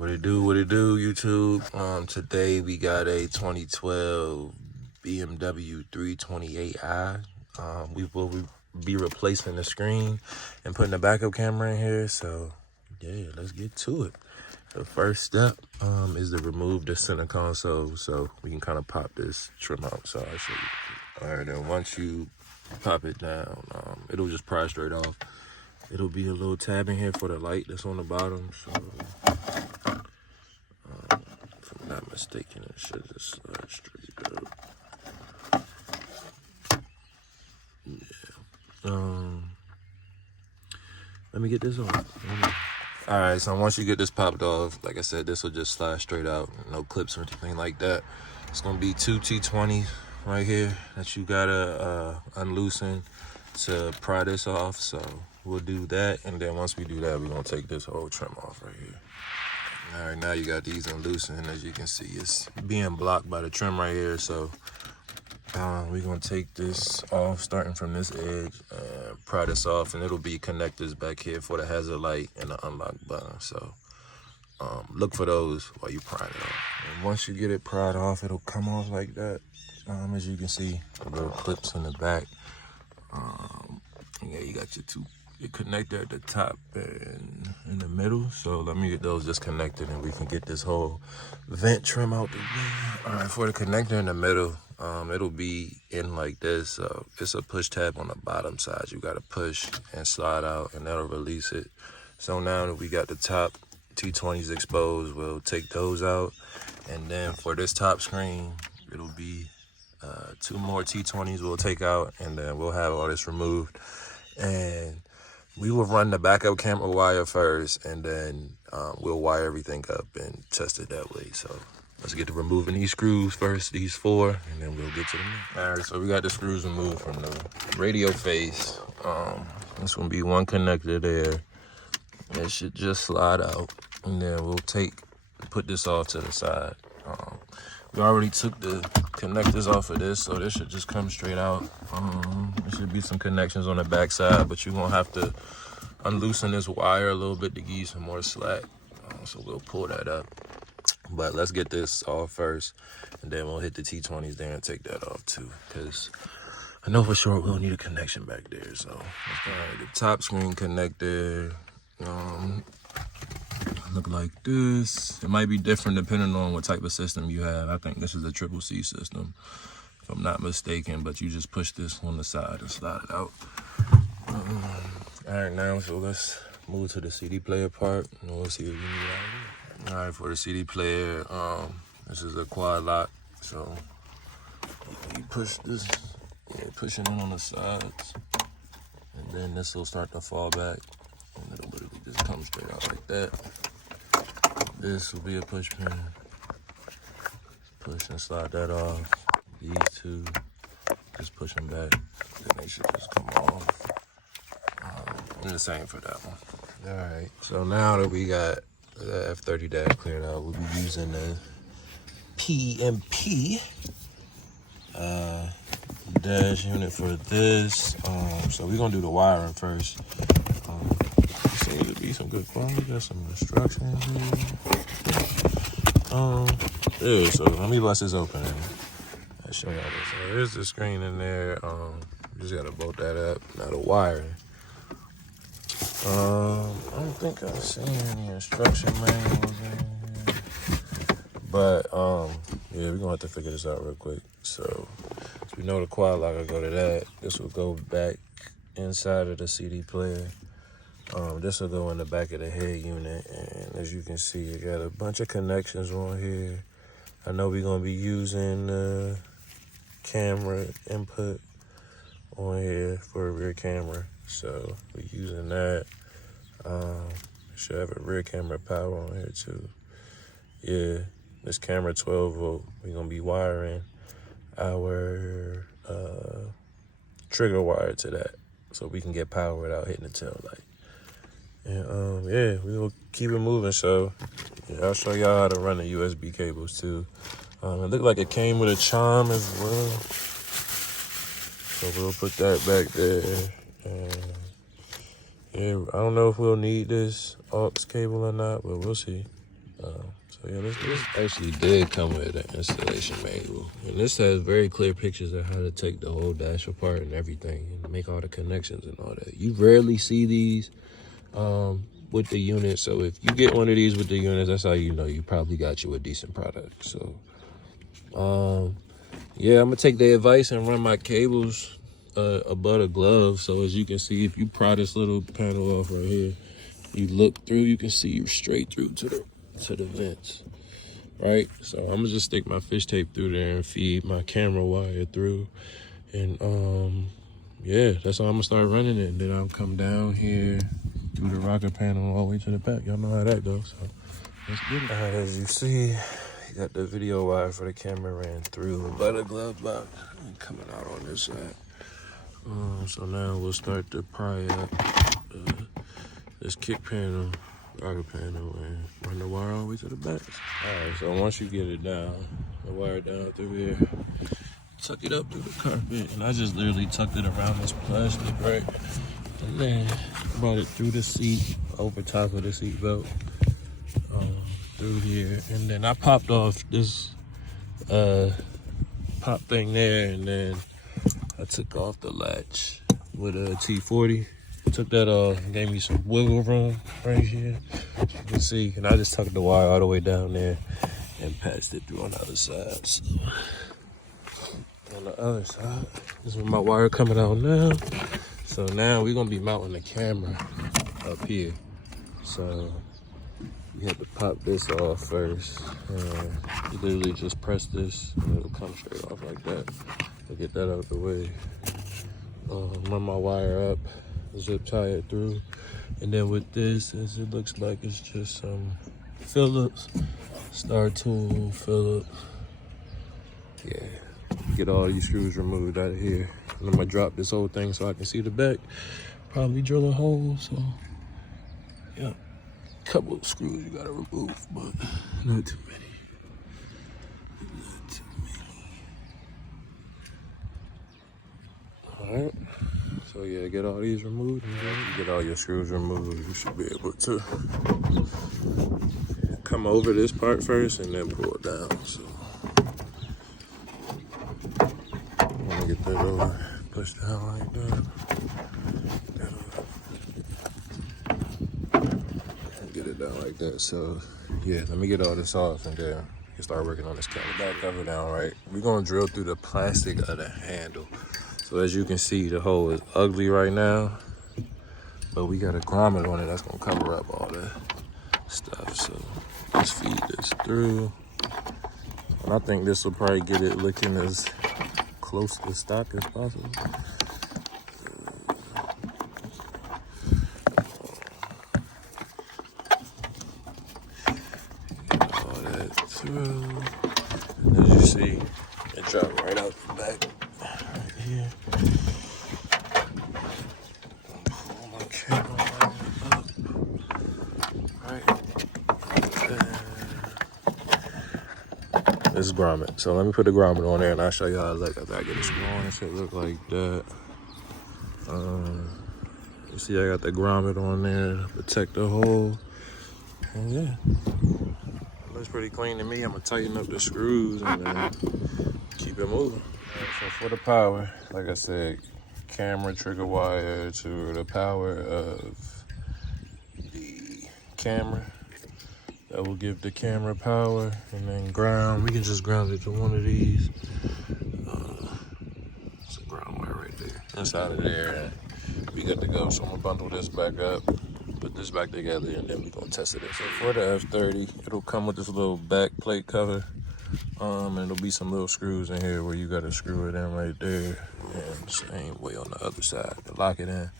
What it do, YouTube? Today we got a 2012 BMW 328i. We will be replacing the screen and putting a backup camera in here. So yeah, let's get to it. The first step is to remove the center console so we can kind of pop this trim out. So I'll show you. All right, then once you pop it down, it'll just pry straight off. It'll be a little tab in here for the light that's on the bottom. So if I'm not mistaken, it should just slide straight up. Yeah. Let me get this off. All right, so once you get this popped off, like I said, this will just slide straight out. No clips or anything like that. It's gonna be two T20s right here that you gotta unloosen to pry this off. So we'll do that, and then once we do that, we're gonna take this whole trim off right here. All right, now you got these unloosened. As you can see, it's being blocked by the trim right here. So we're gonna take this off, starting from this edge, and pry this off, and it'll be connectors back here for the hazard light and the unlock button. So look for those while you pry it off. And once you get it pried off, it'll come off like that. As you can see, the little clips in the back. Yeah, you got your connector at the top and in the middle. So let me get those disconnected and we can get this whole vent trim out the way. All right, for the connector in the middle, it'll be in like this. So it's a push tab on the bottom side. You gotta push and slide out and that'll release it. So now that we got the top T20s exposed, we'll take those out. And then for this top screen, it'll be two more T20s we'll take out, and then we'll have all this removed. And we will run the backup camera wire first, and then we'll wire everything up and test it that way. So let's get to removing these screws first, these four, and then we'll get to the next. All right, so we got the screws removed from the radio face. This will be one connector there. It should just slide out, and then we'll put this off to the side. We already took the connectors off of this, so this should just come straight out. There should be some connections on the back side, but you're gonna have to unloosen this wire a little bit to give you some more slack. So we'll pull that up. But let's get this off first, and then we'll hit the T20s there and take that off too, because I know for sure we'll need a connection back there. So let's go ahead. The top screen connector. Look like this. It might be different depending on what type of system you have. I think this is a triple C system, if I'm not mistaken, but you just push this on the side and slide it out. All right, now, so let's move to the CD player part, and we'll see what we need out of it. All right, for the CD player, this is a quad lock, so you push this, push it in on the sides, and then this will start to fall back, and it'll literally just come straight out like that. This will be a push pin. Push and slide that off. These two, just push them back. Then they should just come off. And the same for that one. All right, so now that we got the F30 dash cleared out, we'll be using the PMP dash unit for this. So we're gonna do the wiring first. Seems to be some good quality. Got some instructions here. Yeah, so let me bust this open and I'll show y'all this. So here's the screen in there. You just gotta bolt that up. Now the wiring. I don't think I've seen any instruction manuals in here. But yeah, we're gonna have to figure this out real quick. So we know the quad lock will go to that. This will go back inside of the CD player. This will go in the back of the head unit, and as you can see, you got a bunch of connections on here. I know we're gonna be using the camera input on here for a rear camera, so we're using that. Should have a rear camera power on here too. Yeah, this camera 12 volt. We're gonna be wiring our trigger wire to that, so we can get power without hitting the tail light. And yeah, we will keep it moving. So yeah, I'll show y'all how to run the USB cables too. It looked like it came with a charm as well, so we'll put that back there. Yeah, I don't know if we'll need this aux cable or not, but we'll see. So yeah, this actually did come with an installation manual. And this has very clear pictures of how to take the whole dash apart and everything and make all the connections and all that. You rarely see these with the unit. So if you get one of these with the units, that's how you know you probably got you a decent product. So yeah, I'm gonna take their advice and run my cables above the glove. So as you can see, if you pry this little panel off right here, you look through, you can see you're straight through to the vents, right? So I'm gonna just stick my fish tape through there and feed my camera wire through, and yeah, that's how I'm gonna start running it. And then I'll come down here through the rocker panel all the way to the back. Y'all know how that goes. So let's get it. As you see, you got the video wire for the camera ran through by the glove box and coming out on this side. So now we'll start to pry up this kick panel, rocker panel, and run the wire all the way to the back. All right, so once you get it down, the wire down through here, tuck it up through the carpet, and I just literally tucked it around this plastic, right? And then brought it through the seat, over top of the seat belt, through here, and then I popped off this pop thing there, and then I took off the latch with a T40. Took that off and gave me some wiggle room right here. As you can see, and I just tucked the wire all the way down there and passed it through on the other side. So, on the other side, this is my wire coming out now. So now we're gonna be mounting the camera up here. So you have to pop this off first. You literally just press this and it'll come straight off like that. I'll get that out of the way. Run my wire up, zip tie it through, and then with this, as it looks like it's just some Phillips, star tool, Phillips. Yeah, get all these screws removed out of here. And I'm gonna drop this whole thing so I can see the back. Probably drill a hole, so yeah. Couple of screws you gotta remove, but not too many. Not too many. All right. So yeah, get all these removed, and then you get all your screws removed. You should be able to come over this part first and then pull it down. So I'm gonna get that over, push down like that. Get it down like that. So yeah, let me get all this off and then we can start working on this camera. Back cover down, right? We're gonna drill through the plastic of the handle. So as you can see, the hole is ugly right now, but we got a grommet on it that's gonna cover up all that stuff. So let's feed this through. And I think this will probably get it looking as close to stock as possible. Get all that through. As you see, it dropped right out the back. Right here. Pull my camera up. Right. This is grommet. So let me put the grommet on there and I'll show you how it looks after I get it screw on. It should look like that. You see I got the grommet on there to protect the hole. And yeah. It looks pretty clean to me. I'm gonna tighten up the screws and then keep it moving. So for the power, like I said, camera trigger wire to the power of the camera. That will give the camera power, and then ground. We can just ground it to one of these. It's a ground wire right there. Inside of there, we good to go. So I'm gonna bundle this back up, put this back together, and then we're gonna test it. So for the F30, it'll come with this little back plate cover. And there'll be some little screws in here where you gotta screw it in right there, and same way on the other side to lock it in.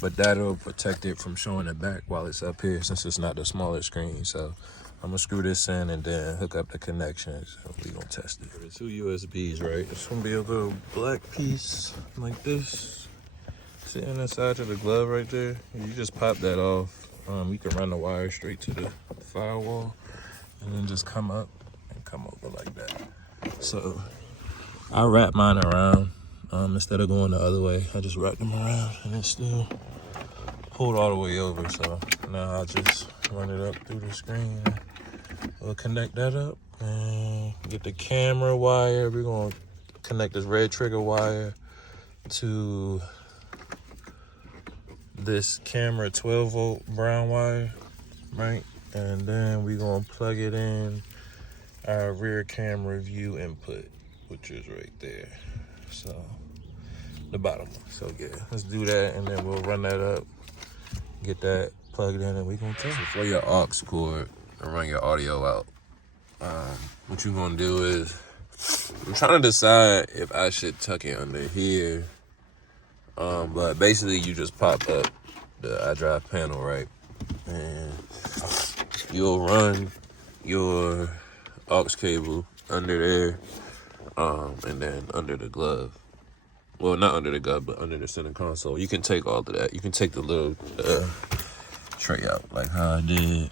But that'll protect it from showing it back while it's up here, since it's not the smaller screen. So I'm gonna screw this in and then hook up the connections, and we gonna test it. The two USBs, right? It's gonna be a little black piece like this, sitting inside of the glove right there. You just pop that off. You can run the wire straight to the firewall, and then just come up and come over like that. So I wrap mine around instead of going the other way. I just wrap them around, and it's still pulled all the way over. So now I just run it up through the screen we'll connect that up and get the camera wire. We're gonna connect this red trigger wire to this camera 12-volt brown wire, right? And then we're gonna plug it in our rear camera view input, which is right there. So the bottom one. So yeah, let's do that, and then we'll run that up, get that plugged in, and we gonna test. For your aux cord and run your audio out, what you're gonna do is, I'm trying to decide if I should tuck it under here, but basically you just pop up the iDrive panel, right? And you'll run your aux cable under there, and then under the glove. Well, not under the glove, but under the center console. You can take all of that. You can take the little tray out like how I did.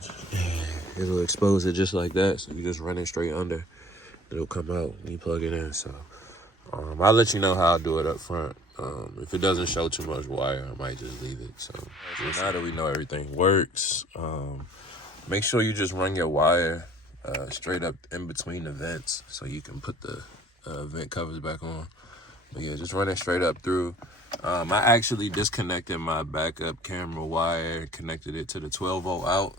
It'll expose it just like that. So you just run it straight under. It'll come out and you plug it in. So I'll let you know how I do it up front. If it doesn't show too much wire, I might just leave it. So now that we know everything works, make sure you just run your wire straight up in between the vents so you can put the vent covers back on. But yeah, just run it straight up through. I actually disconnected my backup camera wire, connected it to the 12-volt out.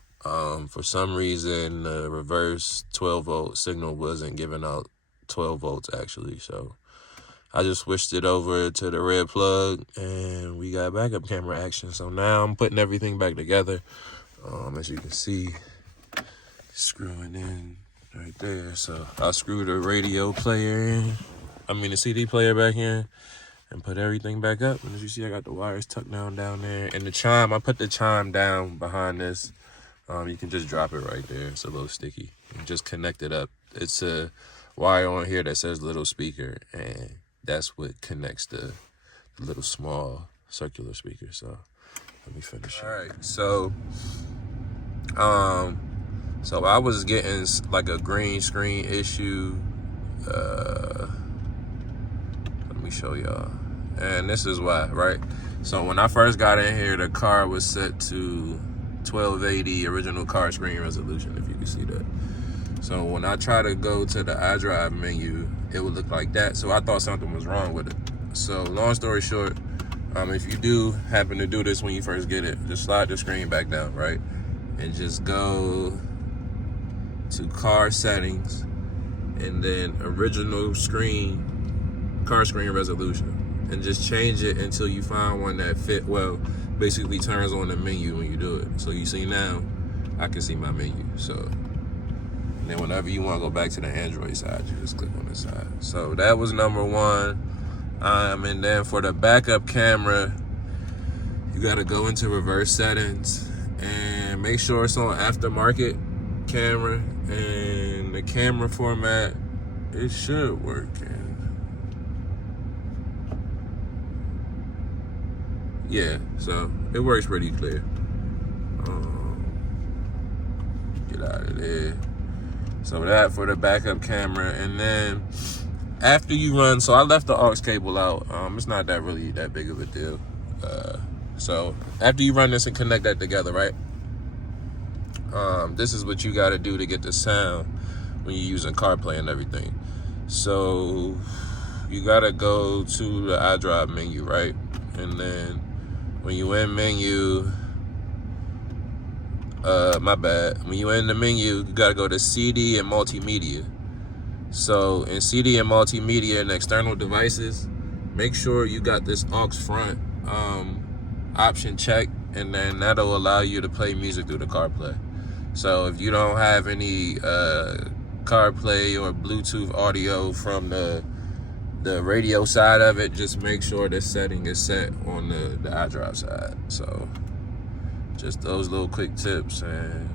For some reason, the reverse 12-volt signal wasn't giving out 12 volts actually. So I just switched it over to the red plug and we got backup camera action. So now I'm putting everything back together. As you can see, screwing in right there. So I screwed the radio player in. The CD player back in and put everything back up. And as you see, I got the wires tucked down there. And the chime, I put the chime down behind this. You can just drop it right there. It's a little sticky. And just connect it up. It's a wire on here that says little speaker. And that's what connects the little small circular speaker. So let me finish. All right, so I was getting like a green screen issue. Let me show y'all, and this is why, right? So when I first got in here, the car was set to 1280 original car screen resolution, if you can see that. So when I try to go to the iDrive menu, it would look like that. So I thought something was wrong with it. So long story short, if you do happen to do this when you first get it, just slide the screen back down, right? And just go to car settings and then original screen, car screen resolution, and just change it until you find one that basically turns on the menu when you do it. So you see now, I can see my menu. So then whenever you want to go back to the Android side, you just click on the side. So that was number one. And then for the backup camera, you got to go into reverse settings and make sure it's on aftermarket camera, and the camera format, it should work. Yeah, so it works pretty clear. Get out of there. So that for the backup camera, and then after you run, so I left the aux cable out. It's not really that big of a deal. So after you run this and connect that together, right? This is what you got to do to get the sound when you're using CarPlay and everything. So you got to go to the iDrive menu, right? And then when you in menu, when you in the menu, you gotta go to CD and multimedia. So in CD and multimedia and external devices, make sure you got this aux front option checked, and then that'll allow you to play music through the CarPlay. So if you don't have any CarPlay or Bluetooth audio from the radio side of it, just make sure this setting is set on the iDrive side. So just those little quick tips, and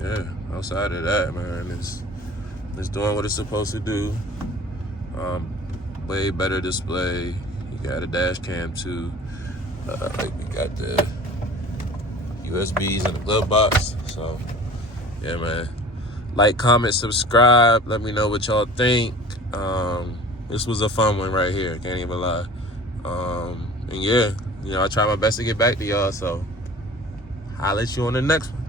yeah, outside of that, man, it's doing what it's supposed to do. Way better display. You got a dash cam too. We got the USBs in the glove box. So yeah, man, like, comment, subscribe, let me know what y'all think. This was a fun one right here, can't even lie. And yeah, I try my best to get back to y'all, so I'll let you on the next one.